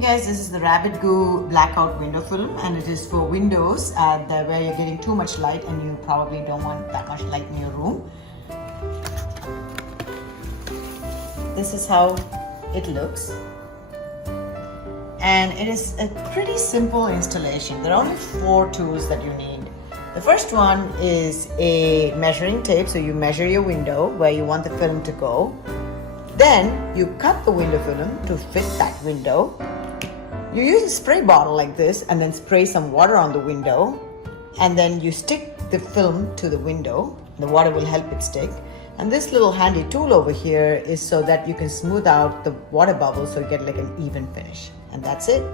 Guys, this is the Rabbit Goo Blackout Window Film, and it is for windows where you're getting too much light and you probably don't want that much light in your room. This is how it looks, and it is a pretty simple installation. There are only 4 tools that you need. The first one is a measuring tape, so you measure your window where you want the film to go. Then you cut the window film to fit that window. You use a spray bottle like this and then spray some water on the window, and then you stick the film to the window. The water will help it stick. And this little handy tool over here is so that you can smooth out the water bubbles so you get like an even finish. And that's it.